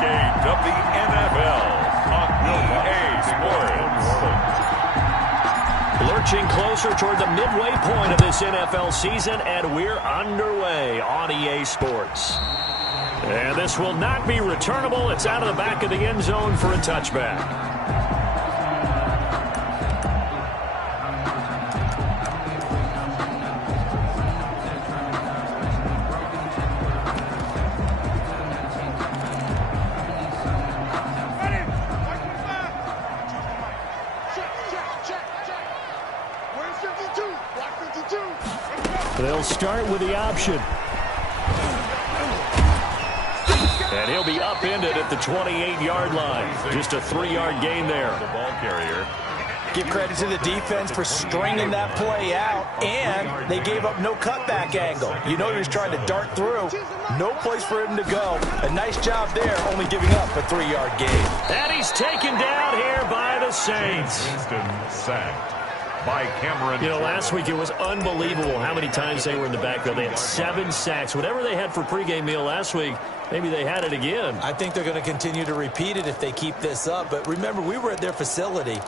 decade of the NFL on EA Sports. Lurching closer toward the midway point of this NFL season, and we're underway on EA Sports. And this will not be returnable. It's out of the back of the end zone for a touchback. They'll start with the option. And he'll be upended at the 28-yard line. Just a 3-yard gain there. The ball carrier. Give credit to the defense for stringing that play out, and they gave up no cutback angle. You know he was trying to dart through. No place for him to go. A nice job there, only giving up a 3-yard gain. And he's taken down here by the Saints. Sacked by Cameron. You know, last week it was unbelievable how many times they were in the backfield. They had 7 sacks. Whatever they had for pregame meal last week, maybe they had it again. I think they're going to continue to repeat it if they keep this up. But remember, we were at their facility,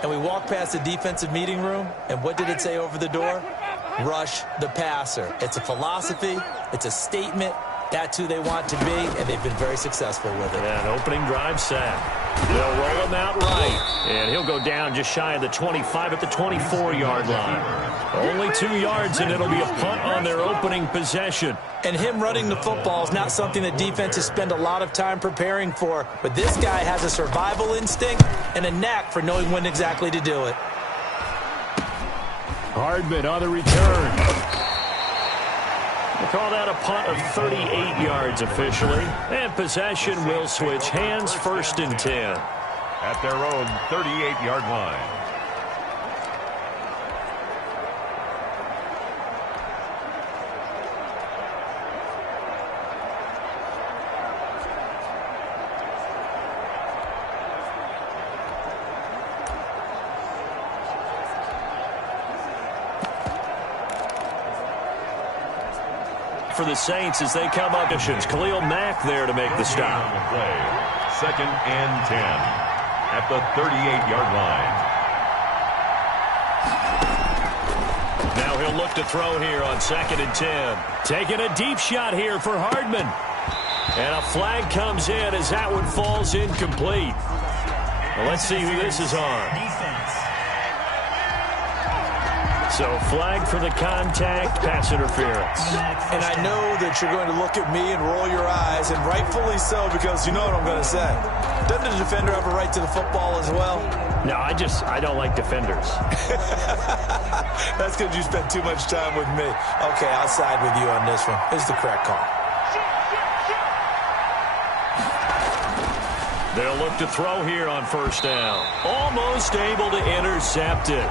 and we walked past the defensive meeting room, and what did it say over the door? Rush the passer. It's a philosophy. It's a statement. That's who they want to be, and they've been very successful with it. Yeah, an opening drive sack. They'll roll him out right, and he'll go down just shy of the 25 at the 24-yard line. Only 2 yards, and it'll be a punt on their opening possession. And him running the football is not something that defenses spend a lot of time preparing for, but this guy has a survival instinct and a knack for knowing when exactly to do it. Hardman on the return. We'll call that a punt of 38 yards officially. And possession will switch hands, 1st and 10. At their own 38-yard line. For the Saints as they come up. Khalil Mack there to make the stop. 2nd and 10 at the 38-yard line. Now he'll look to throw here on 2nd and 10. Taking a deep shot here for Hardman. And a flag comes in as that one falls incomplete. Well, let's see who this is on. So flag for the contact, pass interference. And I know that you're going to look at me and roll your eyes, and rightfully so, because you know what I'm going to say. Doesn't the defender have a right to the football as well? No, I don't like defenders. That's because you spent too much time with me. Okay, I'll side with you on this one. It's the correct call. They'll look to throw here on 1st down. Almost able to intercept it.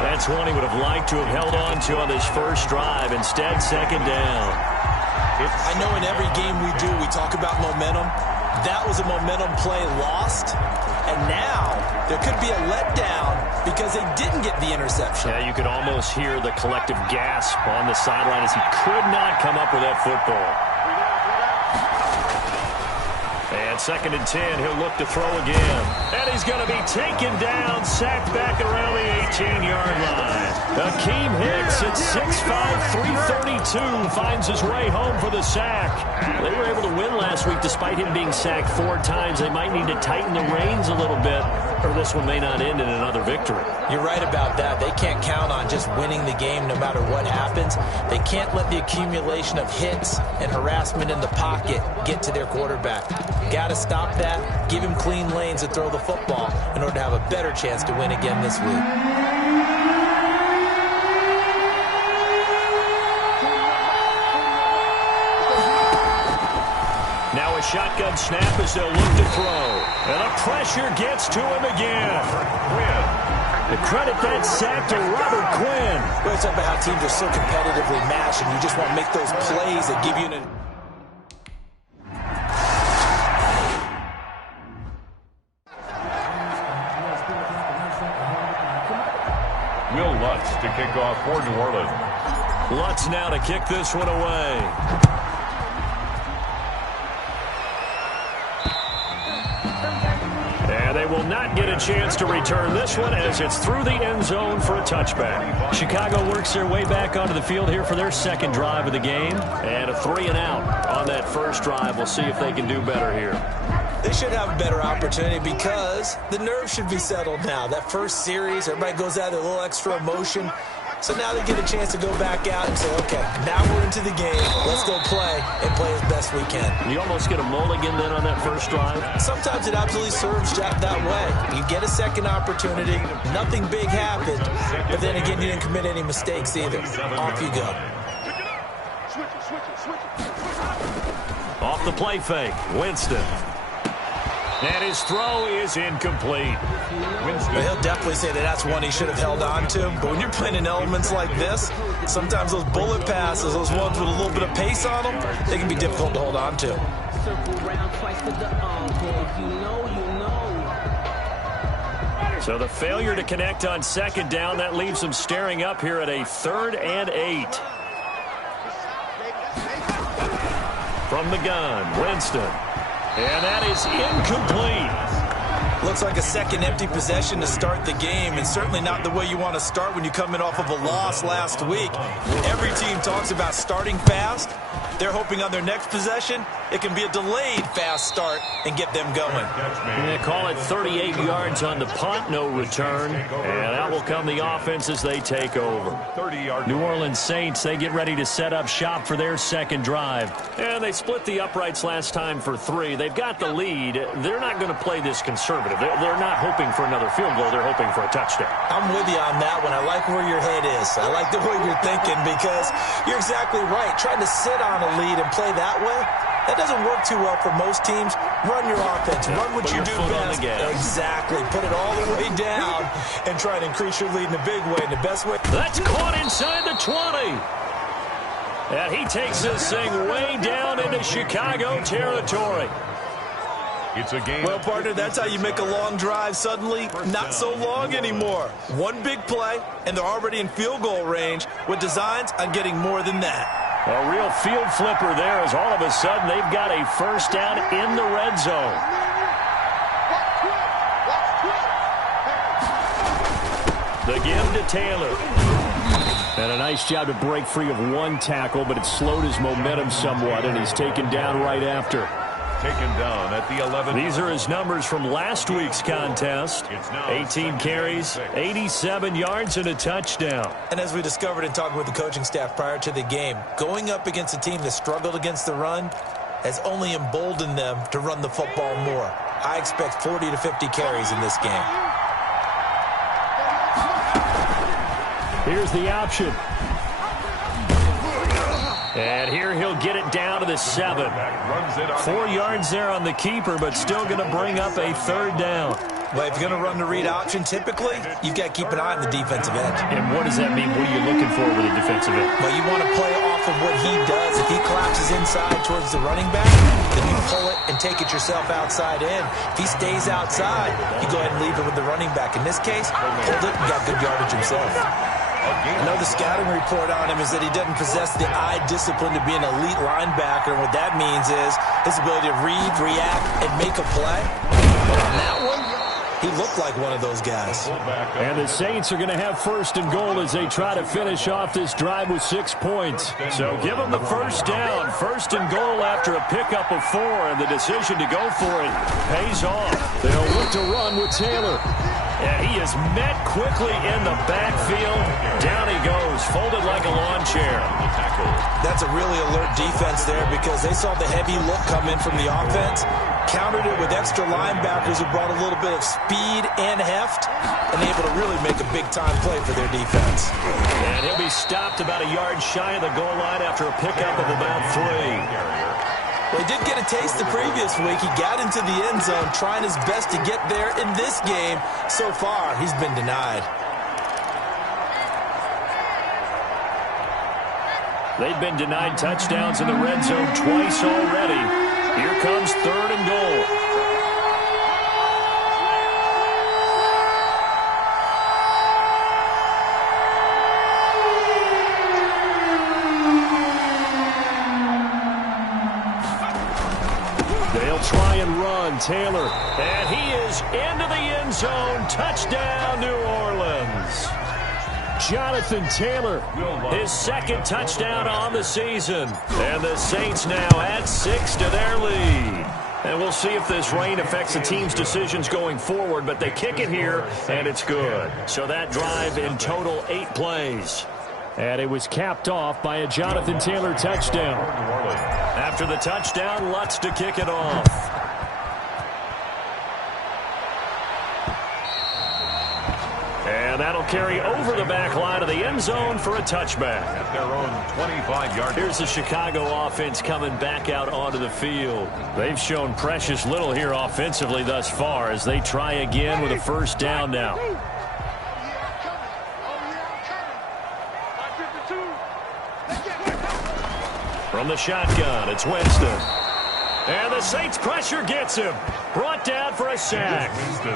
That's one he would have liked to have held on to on this first drive. Instead, 2nd down. I know in every game we do, we talk about momentum. That was a momentum play lost. And now there could be a letdown because they didn't get the interception. Yeah, you could almost hear the collective gasp on the sideline as he could not come up with that football. And 2nd and 10, he'll look to throw again. And he's going to be taken down, sacked back around the 18-yard line. Akeem Hicks at 6'5", 332 finds his way home for the sack. They were able to win last week despite him being sacked 4 times. They might need to tighten the reins a little bit, or this one may not end in another victory. You're right about that. They can't count on just winning the game no matter what happens. They can't let the accumulation of hits and harassment in the pocket get to their quarterback. Got to stop that, give him clean lanes to throw the football in order to have a better chance to win again this week. Now a shotgun snap as they'll look to throw. And the pressure gets to him again. The credit that sack to Robert Quinn. Well, it's about how teams are so competitively matched, and you just want to make those plays that give you an... Will Lutz to kick off for New Orleans. Lutz now to kick this one away. And they will not get a chance to return this one as it's through the end zone for a touchback. Chicago works their way back onto the field here for their second drive of the game. And a 3-and-out on that first drive. We'll see if they can do better here. They should have a better opportunity because the nerves should be settled now. That first series, everybody goes out with a little extra emotion. So now they get a chance to go back out and say, okay, now we're into the game. Let's go play and play as best we can. You almost get a mulligan then on that first drive? Sometimes it absolutely serves that way. You get a second opportunity. Nothing big happened. But then again, you didn't commit any mistakes either. Off you go. Off the play fake, Winston. And his throw is incomplete. He'll definitely say that that's one he should have held on to. But when you're playing in elements like this, sometimes those bullet passes, those ones with a little bit of pace on them, they can be difficult to hold on to. So the failure to connect on second down, that leaves them staring up here at a 3rd and 8. From the gun, Winston. And that is incomplete. Looks like a second empty possession to start the game, and certainly not the way you want to start when you're coming off of a loss last week. Every team talks about starting fast. They're hoping on their next possession, it can be a delayed fast start and get them going. They call it 38 yards on the punt, no return. And out will come the offense as they take over. New Orleans Saints, they get ready to set up shop for their second drive. And they split the uprights last time for 3. They've got the lead. They're not going to play this conservative. They're not hoping for another field goal. They're hoping for a touchdown. I'm with you on that one. I like where your head is. I like the way you're thinking because you're exactly right. Trying to sit on a lead and play that way, that doesn't work too well for most teams. Run your offense. Run what you do best. Exactly. Put it all the way down and try to increase your lead in a big way. And the best way. That's caught inside the 20. And he takes this thing way down into Chicago territory. It's a game. Well, partner, that's how you make a long drive suddenly not so long anymore. One big play, and they're already in field goal range with designs on getting more than that. A real field flipper there as all of a sudden they've got a first down in the red zone. The give to Taylor. And a nice job to break free of one tackle, but it slowed his momentum somewhat, and he's taken down right after. Taken down at the 11. These are his numbers from last week's contest. 18 carries, 87 yards, and a touchdown. And as we discovered in talking with the coaching staff prior to the game, going up against a team that struggled against the run has only emboldened them to run the football more. I expect 40 to 50 carries in this game. Here's the option. And here he'll get it down to the 7. 4 yards there on the keeper, but still going to bring up a 3rd down. Well, if you're going to run the read option, typically, you've got to keep an eye on the defensive end. And what does that mean? What are you looking for with a defensive end? Well, you want to play off of what he does. If he collapses inside towards the running back, then you pull it and take it yourself outside in. If he stays outside, you go ahead and leave it with the running back. In this case, pulled it and got good yardage himself. I know the scouting report on him is that he doesn't possess the eye discipline to be an elite linebacker. And what that means is his ability to read, react, and make a play. But on that one, he looked like one of those guys. And the Saints are going to have 1st and goal as they try to finish off this drive with 6 points. So give them the first down. 1st and goal after a pickup of 4. And the decision to go for it pays off. They'll look to run with Taylor. And he is met quickly in the backfield. Down he goes, folded like a lawn chair. That's a really alert defense there because they saw the heavy look come in from the offense, countered it with extra linebackers who brought a little bit of speed and heft, and able to really make a big-time play for their defense. And he'll be stopped about a yard shy of the goal line after a pickup of about 3. Well, he did get a taste the previous week. He got into the end zone trying his best to get there in this game. So far, he's been denied. They've been denied touchdowns in the red zone twice already. Here comes 3rd and goal. They'll try and run. Taylor. And he is into the end zone. Touchdown, New Orleans. Jonathan Taylor. His second touchdown on the season. And the Saints now add 6 to their lead. And we'll see if this rain affects the team's decisions going forward, but they kick it here, and it's good. So that drive in total 8 plays. And it was capped off by a Jonathan Taylor touchdown. After the touchdown, Lutz to kick it off. And that'll carry over the back line of the end zone for a touchback. At their own 25-yard. Here's the Chicago offense coming back out onto the field. They've shown precious little here offensively thus far as they try again with a first down now. From the shotgun, it's Winston. And the Saints pressure gets him. Brought down for a sack.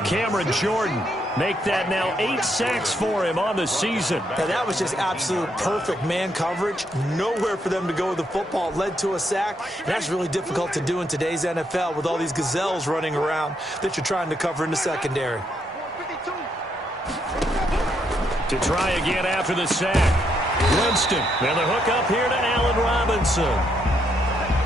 Cameron Jordan make that now 8 sacks for him on the season. Now, that was just absolute perfect man coverage. Nowhere for them to go with the football. It led to a sack. That's really difficult to do in today's NFL with all these gazelles running around that you're trying to cover in the secondary. To try again after the sack. Winston. And the hook up here to Allen Robinson.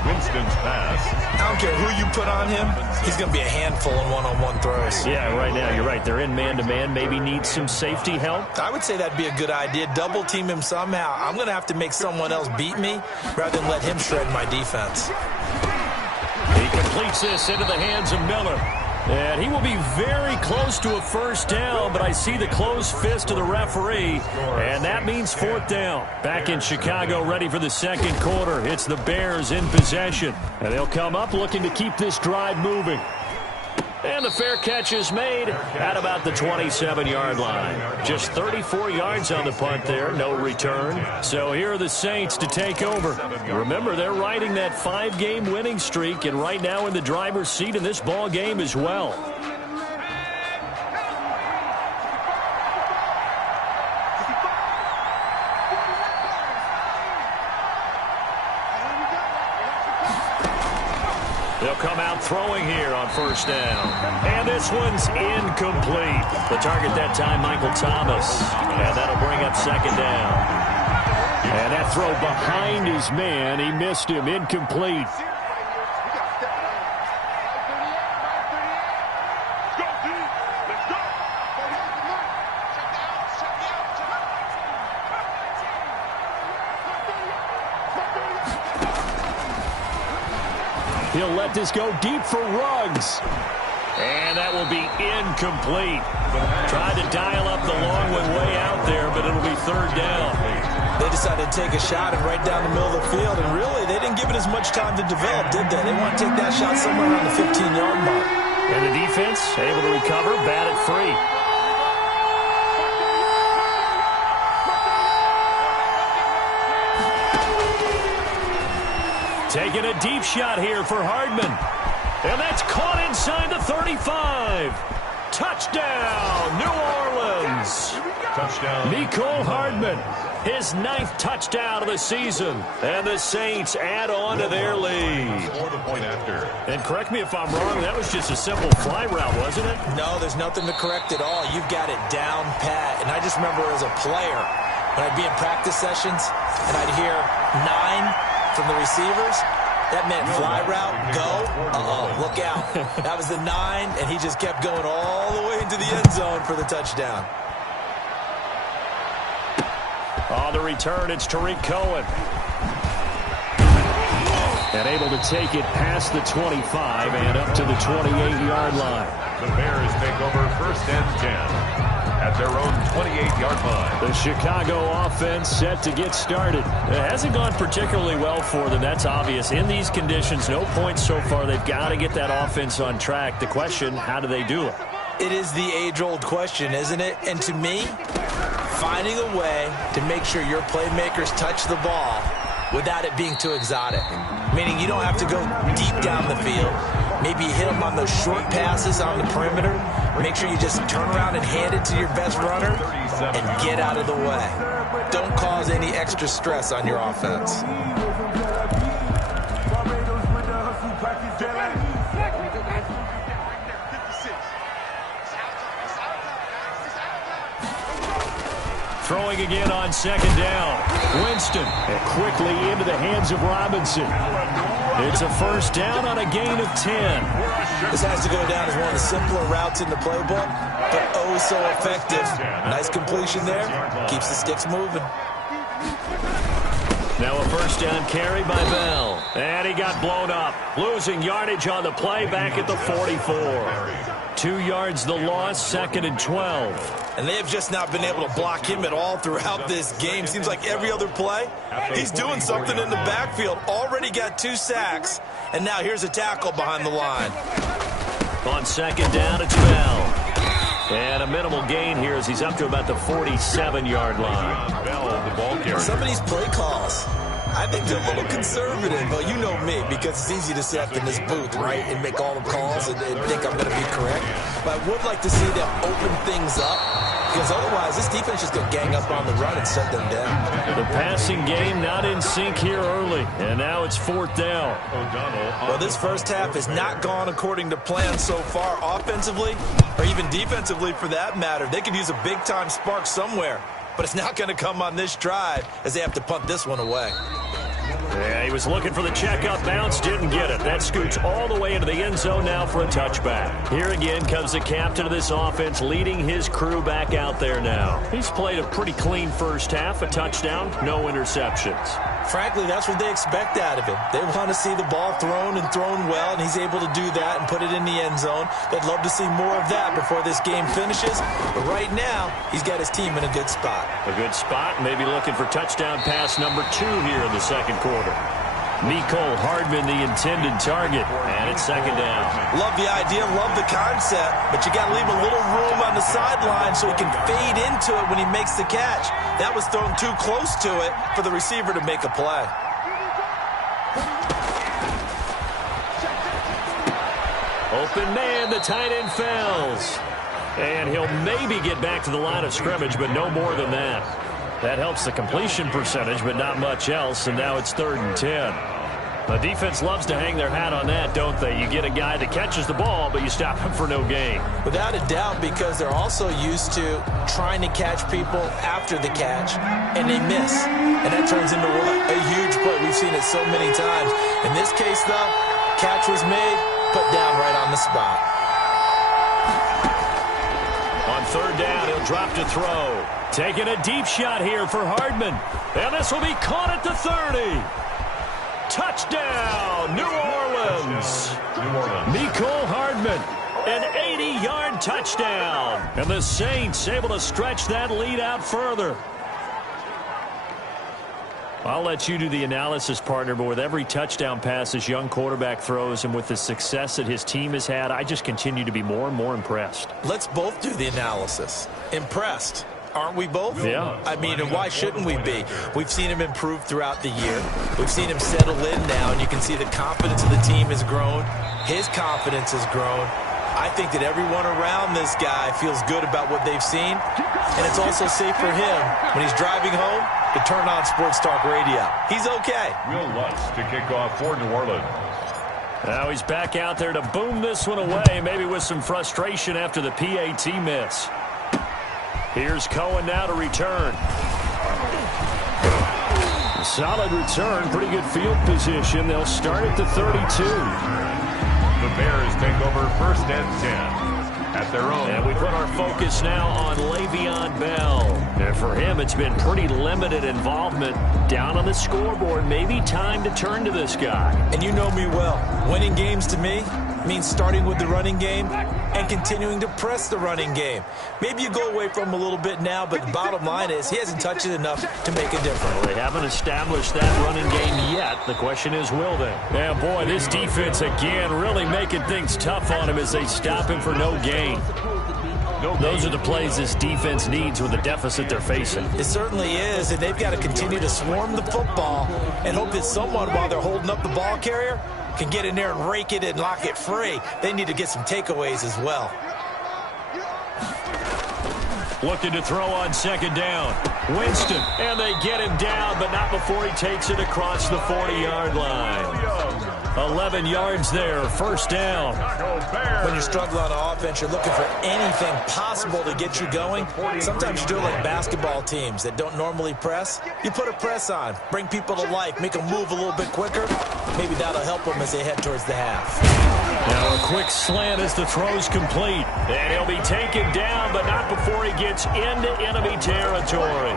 Winston's pass. I don't care who you put on him, he's going to be a handful in one-on-one throws. Yeah, right now, you're right. They're in man-to-man. Maybe need some safety help. I would say that'd be a good idea. Double team him somehow. I'm going to have to make someone else beat me rather than let him shred my defense. He completes this into the hands of Miller. And he will be very close to a first down, but I see the closed fist of the referee, and that means 4th down. Back in Chicago, ready for the second quarter. It's the Bears in possession. And they'll come up looking to keep this drive moving. And the fair catch is made at about the 27-yard line. Just 34 yards on the punt there, no return. So here are the Saints to take over. Remember, they're riding that 5-game winning streak, and right now in the driver's seat in this ball game as well. They'll come out throwing here on first down. And this one's incomplete. The target that time, Michael Thomas. And that'll bring up second down. And that throw behind his man, he missed him, incomplete. He'll let this go deep for Ruggs. And that will be incomplete. Tried to dial up the long one way out there, but it'll be third down. They decided to take a shot and right down the middle of the field, and really, they didn't give it as much time to develop, did they? They want to take that shot somewhere around the 15-yard mark. And the defense able to recover, bat it free. Taking a deep shot here for Hardman. And that's caught inside the 35. Touchdown, New Orleans. Touchdown. Mecole Hardman, his 9th touchdown of the season. And the Saints add on to their lead. Score the point after. And correct me if I'm wrong, that was just a simple fly route, wasn't it? No, there's nothing to correct at all. You've got it down pat. And I just remember as a player, when I'd be in practice sessions, and I'd hear 9 from the receivers, that meant fly route, go, look out. That was the 9, and he just kept going all the way into the end zone for the touchdown. On the return, it's Tariq Cohen. And able to take it past the 25 and up to the 28-yard line. The Bears take over first and 10. At their own 28-yard line. The Chicago offense set to get started. It hasn't gone particularly well for them. That's obvious. In these conditions, no points so far. They've got to get that offense on track. The question, how do they do it? It is the age-old question, isn't it? And to me, finding a way to make sure your playmakers touch the ball without it being too exotic. Meaning you don't have to go deep down the field. Maybe you hit them on those short passes on the perimeter. Make sure you just turn around and hand it to your best runner and get out of the way. Don't cause any extra stress on your offense. throwing again on second down. Winston, and quickly into the hands of Robinson. It's a first down on a gain of 10. This has to go down as one of the simpler routes in the playbook, but oh so effective. Nice completion there. Keeps the sticks moving. Now a first down carry by Bell. And he got blown up. Losing yardage on the play back at the 44. 2 yards the loss, 2nd and 12. And they have just not been able to block him at all throughout this game. Seems like every other play, he's doing something in the backfield. Already got 2 sacks. And now here's a tackle behind the line. On second down, it's Bell. And a minimal gain here as he's up to about the 47-yard line. Bell, the ball carrier. Some of these play calls, I think they're a little conservative, but you know me, because it's easy to sit up in this booth, right, and make all the calls and think I'm going to be correct. But I would like to see them open things up, because otherwise this defense just going to gang up on the run and shut them down. The passing game not in sync here early, and now it's 4th down. Well, this first half has not gone according to plan so far offensively, or even defensively for that matter. They could use a big-time spark somewhere, but it's not going to come on this drive as they have to punt this one away. Yeah, he was looking for the checkup bounce, didn't get it. That scoots all the way into the end zone now for a touchback. Here again comes the captain of this offense, leading his crew back out there now. He's played a pretty clean first half, a touchdown, no interceptions. Frankly, that's what they expect out of him. They want to see the ball thrown and thrown well, and he's able to do that and put it in the end zone. They'd love to see more of that before this game finishes. But right now, he's got his team in a good spot. A good spot, maybe looking for touchdown pass number 2 here in the second quarter. Mecole Hardman, the intended target, and it's second down. Love the idea, love the concept, but you got to leave a little room on the sideline so he can fade into it when he makes the catch. That was thrown too close to it for the receiver to make a play. Open man, the tight end fells. And he'll maybe get back to the line of scrimmage, but no more than that. That helps the completion percentage, but not much else, and now it's 3rd and 10. The defense loves to hang their hat on that, don't they? You get a guy that catches the ball, but you stop him for no gain. Without a doubt, because they're also used to trying to catch people after the catch, and they miss. And that turns into what? A huge play. We've seen it so many times. In this case, though, catch was made, put down right on the spot. On 3rd down, he'll drop to throw. Taking a deep shot here for Hardman. And this will be caught at the 30. Touchdown, New Orleans. Mecole Hardman, an 80-yard touchdown. And the Saints able to stretch that lead out further. I'll let you do the analysis, partner, but with every touchdown pass this young quarterback throws and with the success that his team has had, I just continue to be more and more impressed. Let's both do the analysis. Impressed. Aren't we both? Yeah. I mean, and why shouldn't we be? We've seen him improve throughout the year. We've seen him settle in now, and you can see the confidence of the team has grown. His confidence has grown. I think that everyone around this guy feels good about what they've seen, and it's also safe for him when he's driving home to turn on Sports Talk Radio. He's okay. Will Lutz to kick off for New Orleans. Now he's back out there to boom this one away, maybe with some frustration after the PAT miss. Here's Cohen now to return. A solid return, pretty good field position. They'll start at the 32. The Bears take over 1st and 10 at their own. And we put our focus now on Le'Veon Bell. And for him, it's been pretty limited involvement down on the scoreboard. Maybe time to turn to this guy. And you know me well. Winning games to me means starting with the running game and continuing to press the running game. Maybe you go away from him a little bit now, but the bottom line is he hasn't touched it enough to make a difference. Well, they haven't established that running game yet. The question is, will they? Yeah, boy, this defense again really making things tough on him as they stop him for no gain. Those are the plays this defense needs with the deficit they're facing. It certainly is, and they've got to continue to swarm the football and hope that someone, while they're holding up the ball carrier, can get in there and rake it and lock it free. They need to get some takeaways as well. Looking to throw on 2nd down. Winston, and they get him down, but not before he takes it across the 40-yard line. 11 yards there, first down. When you're struggling on offense, you're looking for anything possible to get you going. Sometimes you do it like basketball teams that don't normally press. You put a press on, bring people to life, make them move a little bit quicker. Maybe that'll help them as they head towards the half. Now a quick slant as the throw's complete. And he'll be taken down, but not before he gets into enemy territory.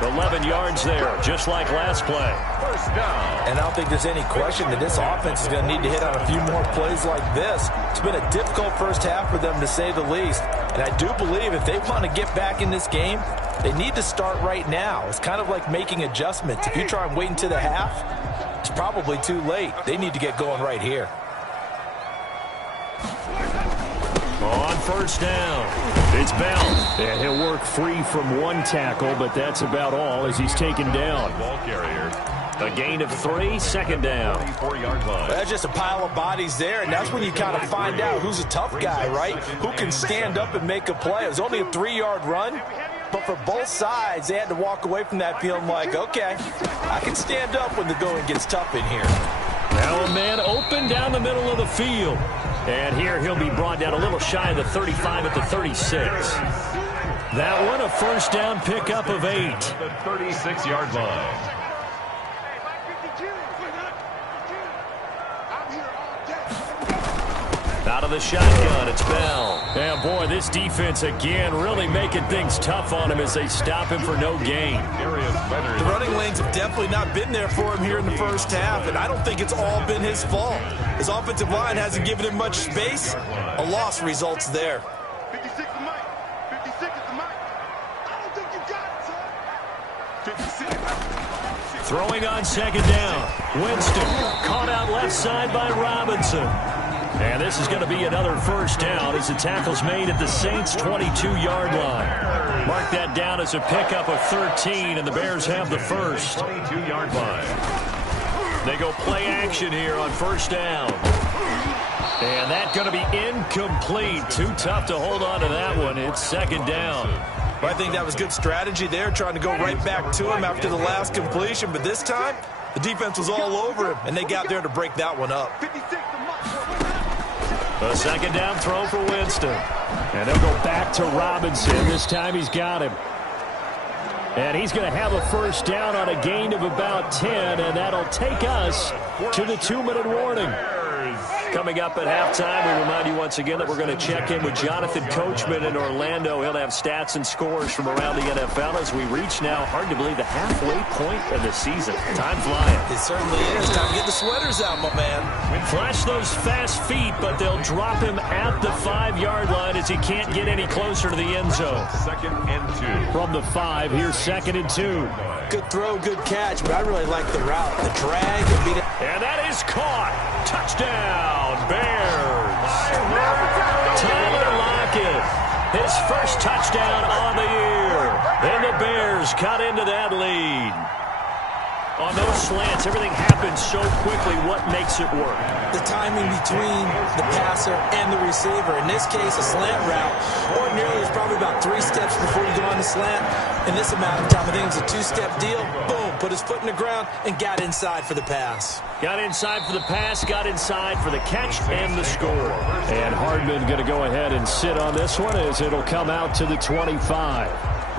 11 yards there, just like last play. First down. And I don't think there's any question that this offense is going to need to hit on a few more plays like this. It's been a difficult first half for them, to say the least. And I do believe if they want to get back in this game, they need to start right now. It's kind of like making adjustments. If you try and wait until the half, it's probably too late. They need to get going right here. On first down, it's Bell. And he'll work free from one tackle, but that's about all as he's taken down. Ball carrier. A gain of 3, second down. 34-yard line. That's just a pile of bodies there, and that's when you kind of find out who's a tough guy, right? Who can stand up and make a play. It was only a 3-yard run, but for both sides, they had to walk away from that feeling like, okay, I can stand up when the going gets tough in here. Now a man open down the middle of the field. And here he'll be brought down a little shy of the 35 at the 36. That one a first down pickup of 8. The 36-yard line. Out of the shotgun, it's Bell. And boy, this defense again really making things tough on him as they stop him for no gain. The running lanes have definitely not been there for him here in the first half, and I don't think it's all been his fault. His offensive line hasn't given him much space. A loss results there. 56 is Mike. 56 is the Mike. I don't think you got it, son. 56. Throwing on second down. Winston caught out left side by Robinson. And this is going to be another first down as the tackle's made at the Saints' 22-yard line. Mark that down as a pickup of 13, and the Bears have the first. 22-yard line. They go play action here on first down. And that's going to be incomplete. Too tough to hold on to that one. It's second down. I think that was good strategy there, trying to go right back to him after the last completion. But this time, the defense was all over him, and they got there to break that one up. 56 to Mike. A second down throw for Winston. And they'll go back to Robinson. This time he's got him. And he's going to have a first down on a gain of about 10, and that'll take us to the 2-minute warning. Coming up at halftime, we remind you once again that we're going to check in with Jonathan Coachman in Orlando. He'll have stats and scores from around the NFL as we reach now, hard to believe, the halfway point of the season. Time flying. It certainly is. Time to get the sweaters out, my man. Flash those fast feet, but they'll drop him at the 5-yard line as he can't get any closer to the end zone. Second and 2. From the 5, here's second and 2. Good throw, good catch, but I really like the route. The drag and beat it. And that is caught. Touchdown, Bears. Tyler Lockett, his first touchdown on the year. And the Bears cut into that lead. On those slants, everything happens so quickly. What makes it work? The timing between the passer and the receiver. In this case, a slant route. Ordinarily, it's probably about 3 steps before you go on the slant. In this amount of time, I think it's a 2-step deal. Boom, put his foot in the ground and got inside for the pass. Got inside for the pass, got inside for the catch and the score. And Hardman going to go ahead and sit on this one as it'll come out to the 25.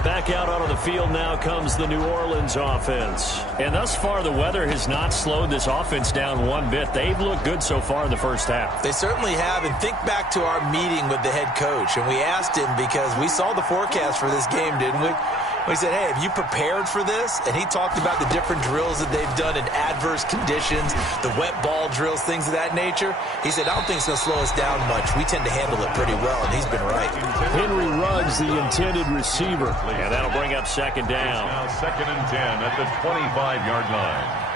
Back out onto the field now comes the New Orleans offense. And thus far, the weather has not slowed this offense down one bit. They've looked good so far in the first half. They certainly have. And think back to our meeting with the head coach. And we asked him because we saw the forecast for this game, didn't we? We said, hey, have you prepared for this? And he talked about the different drills that they've done in adverse conditions, the wet ball drills, things of that nature. He said, I don't think it's going to slow us down much. We tend to handle it pretty well, and he's been right. Henry Ruggs, the intended receiver. And that'll bring up second down. Now second and 10 at the 25-yard line.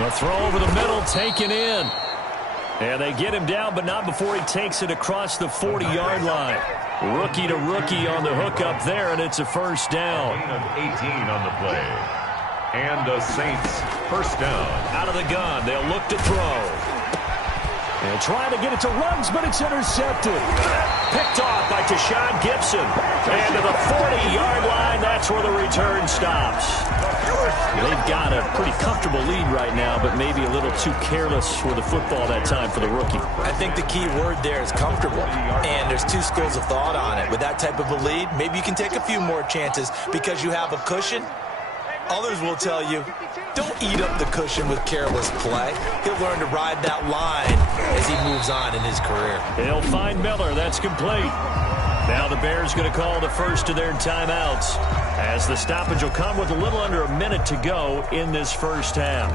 A throw over the middle, taken in. And they get him down, but not before he takes it across the 40-yard line. Rookie to rookie on the hook up there, and it's a first down. Gain of 18 on the play. And the Saints first down. Out of the gun, they'll look to throw. They'll try to get it to Ruggs, but it's intercepted. Picked off by Tashawn Gibson. And to the 40-yard line, that's where the return stops. They've got a pretty comfortable lead right now, but maybe a little too careless with the football that time for the rookie. I think the key word there is comfortable, and there's two schools of thought on it. With that type of a lead, maybe you can take a few more chances because you have a cushion. Others will tell you, don't eat up the cushion with careless play. He'll learn to ride that line as he moves on in his career. They'll find Miller. That's complete. Now the Bears going to call the first of their timeouts, as the stoppage will come with a little under a minute to go in this first half.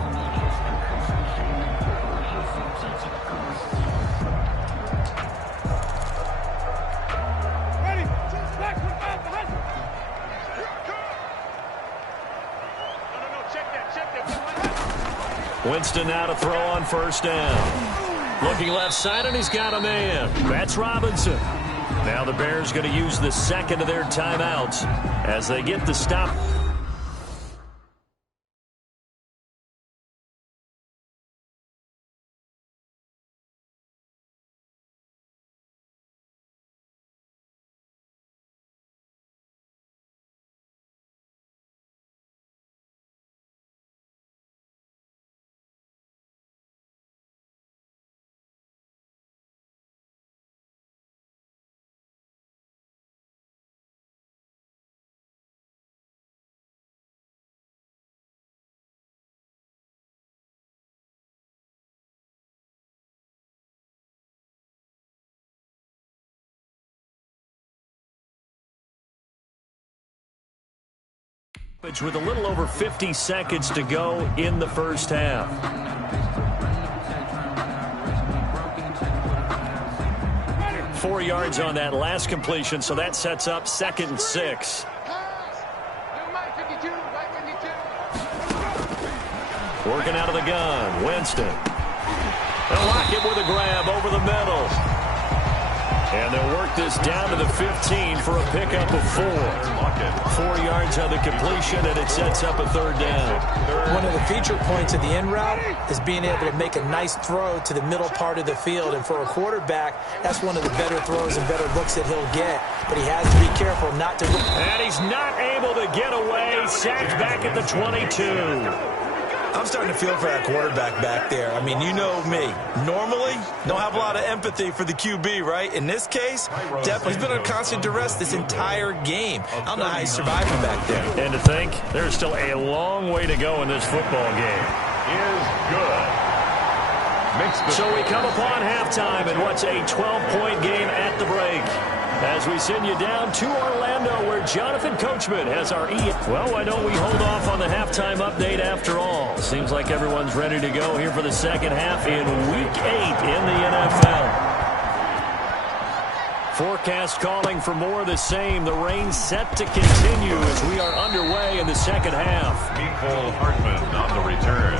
Winston now to throw on first down. Looking left side, and he's got a man. That's Robinson. Now the Bears going to use the second of their timeouts as they get the stop. With a little over 50 seconds to go in the first half. Four yards on that last completion, so that sets up 2nd and 6. Working out of the gun, Winston. They'll lock it with a grab over the middle. And they'll work this down to the 15 for a pickup of 4. 4 yards on the completion, and it sets up a 3rd down. One of the feature points of the in route is being able to make a nice throw to the middle part of the field. And for a quarterback, that's one of the better throws and better looks that he'll get. But he has to be careful not to... And he's not able to get away. Sacked back at the 22. I'm starting to feel for that quarterback back there. I mean, you know me. Normally, don't have a lot of empathy for the QB, right? In this case, definitely he's been under constant duress this entire game. I don't know how he's surviving back there. And to think, there's still a long way to go in this football game. Is good. So we come upon halftime in what's a 12-point game at the break, as we send you down to Orlando, where Jonathan Coachman has our Well, why don't we hold off on the halftime update after all? Seems like everyone's ready to go here for the second half in Week 8 in the NFL. Forecast calling for more of the same. The rain set to continue as we are underway in the second half. Nicole Hartman on the return.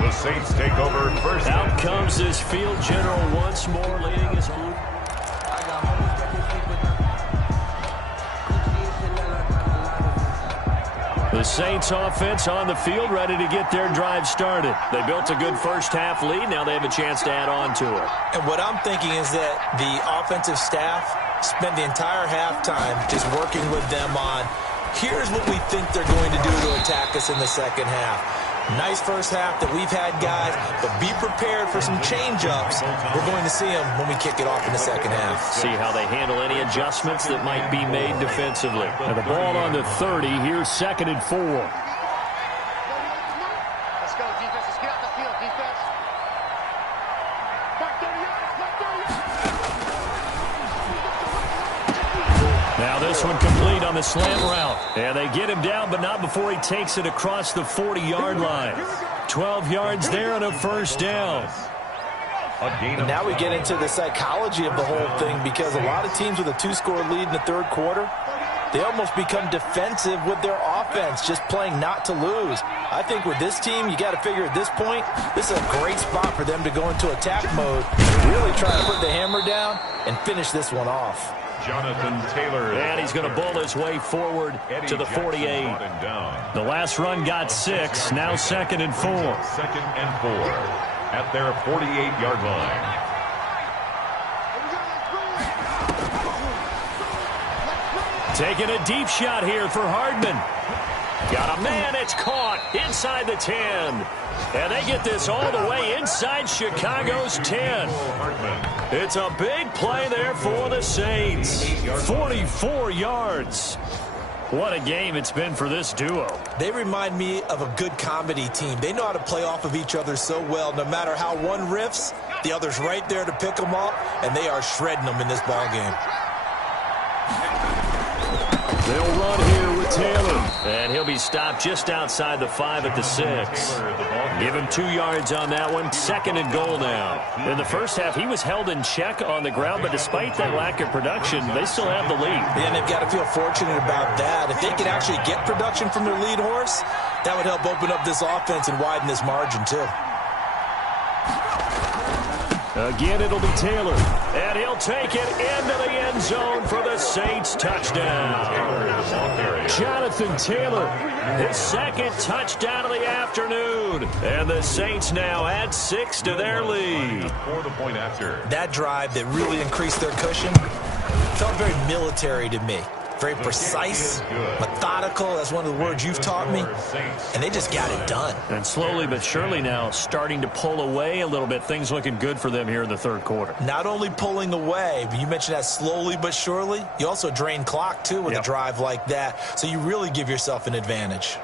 The Saints take over first. Out comes this field general once more, leading his own. The Saints offense on the field, ready to get their drive started. They built a good first half lead. Now they have a chance to add on to it. And what I'm thinking is that the offensive staff spent the entire halftime just working with them on, here's what we think they're going to do to attack us in the second half. Nice first half that we've had, guys, but be prepared for some change-ups. We're going to see them when we kick it off in the second half. See how they handle any adjustments that might be made defensively. And the ball on the 30, here's 2nd and 4. Let's go, defense. Let's get out the field, defense. Now this one complete on the slant route. And they get him down, but not before he takes it across the 40-yard line. 12 yards there and a first down. And now we get into the psychology of the whole thing, because a lot of teams with a 2-score lead in the third quarter, they almost become defensive with their offense, just playing not to lose. I think with this team, you got to figure at this point, this is a great spot for them to go into attack mode, really try to put the hammer down and finish this one off. Jonathan Taylor. And he's going to bowl his way forward to the 48. The last run got 6. Now 2nd and 4. 2nd and 4 at their 48-yard line. Taking a deep shot here for Hardman. Got a man, it's caught inside the 10. And they get this all the way inside Chicago's 10. It's a big play there for the Saints. 44 yards. What a game it's been for this duo. They remind me of a good comedy team. They know how to play off of each other so well. No matter how one riffs, the other's right there to pick them up, and they are shredding them in this ball game. They'll run here with Taylor. And he'll be stopped just outside the 5 at the 6. Give him 2 yards on that one. 2nd and goal now. In the first half, he was held in check on the ground, but despite that lack of production, they still have the lead. Yeah, and they've got to feel fortunate about that. If they can actually get production from their lead horse, that would help open up this offense and widen this margin, too. Again, it'll be Taylor. And he'll take it into the end zone for the Saints touchdown. Jonathan Taylor, his 2nd touchdown of the afternoon. And the Saints now add 6 to their lead. For the point after. That drive that really increased their cushion felt very military to me. Very precise, methodical. That's one of the words you've taught me. And they just got it done. And slowly but surely now starting to pull away a little bit. Things looking good for them here in the 3rd quarter. Not only pulling away, but you mentioned that slowly but surely. You also drain clock, too, with a drive like that. So you really give yourself an advantage.